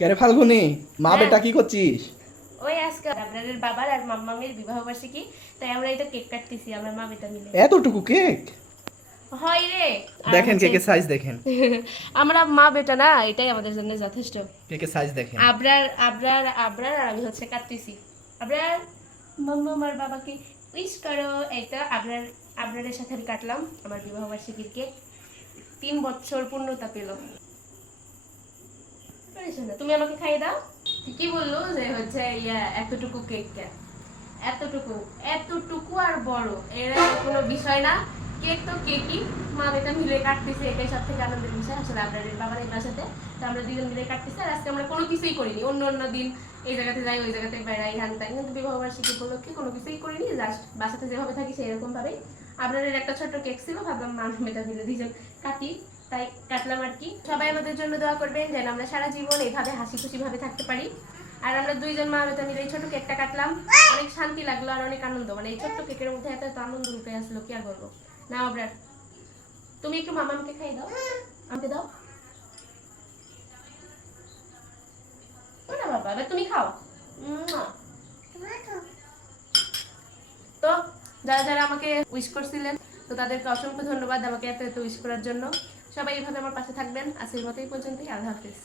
কেরে ফাল্গুনি, মা হ্যাঁ, বেটা কি করছিস? ওই আজকে আবরারের বাবার আর মাম্মামের বিবাহ বার্ষিকী। তাই আমরা এটা কেক কাটতেছি আমরা মা বেটা মিলে। এতটুকু কেক? হয় রে। আর দেখেন হচ্ছে কেকের সাইজ দেখেন। আমরা মা বেটা না, এটাই আমাদের জন্য যথেষ্ট। কেকের সাইজ দেখেন। আবরার আবরার আবরার আর আমি হচ্ছে কাটতেছি। আবরার, মাম্মাম আর বাবাকে উইশ করো। এইটা আবরার, আবরারের সাথে আমি কাটলাম আমার বিবাহ বার্ষিকীর কেক। 3 বছর পূর্ণতা পেল। তুমি আমাকে খাইয়ে দাও। কি বললো যে হচ্ছে ইয়া এতটুকু কেক কেন? এতটুকু, এতটুকু আর বড় এরা কোনো বিষয় না। কেক তো কেকই, মা বেটা মিলে কাটতেছে, এটাই সব থেকে আনন্দের বিষয়। আসলে আপনাদের বাবার এই বাসাতে তো আমরা দুজন মিলে কাটতেছি। আর আজকে আমরা কোনো কিছুই করিনি। অন্য অন্য দিন এই জায়গাতে যাই, ওই জায়গাতে বেড়াই, হ্যান ত্যান, কিন্তু বিবাহ বার্ষিকী উপলক্ষে কোনো কিছুই করিনি। জাস্ট বাসাতে যেভাবে থাকি সেই রকম ভাবেই। আপনাদের একটা ছোট্ট কেক ছিল, ভাবলাম মা বেটা মিলে দুজন কাটি, তাই কাটলাম আর কি। সবাই আমাদের জন্য দোয়া করবেন যেন আমরা সারা জীবন এইভাবে হাসি খুশি ভাবে থাকতে পারি। আর আমরা দুইজন মা বেটা মিলে এই ছোট কেকটা কাটলাম, অনেক শান্তি লাগলো আর অনেক আনন্দ। মানে এই ছোট্ট কেকের মধ্যে এত এত আনন্দ রূপে আসলো, কি আর বলবো। না আবরার, তুমি একটু মামাকে খাই দাও, আমাকে দাও। না বাবা, এবার তুমি খাও। মুয়া। তো যারা যারা আমাকে উইশ করছিলেন, তো তাদেরকে অসংখ্য ধন্যবাদ আমাকে এত এত উইশ করার জন্য। সবাই এইভাবে আমার পাশে থাকবেন। আজকের মতো এই পর্যন্তই। আল্লাহ হাফিজ।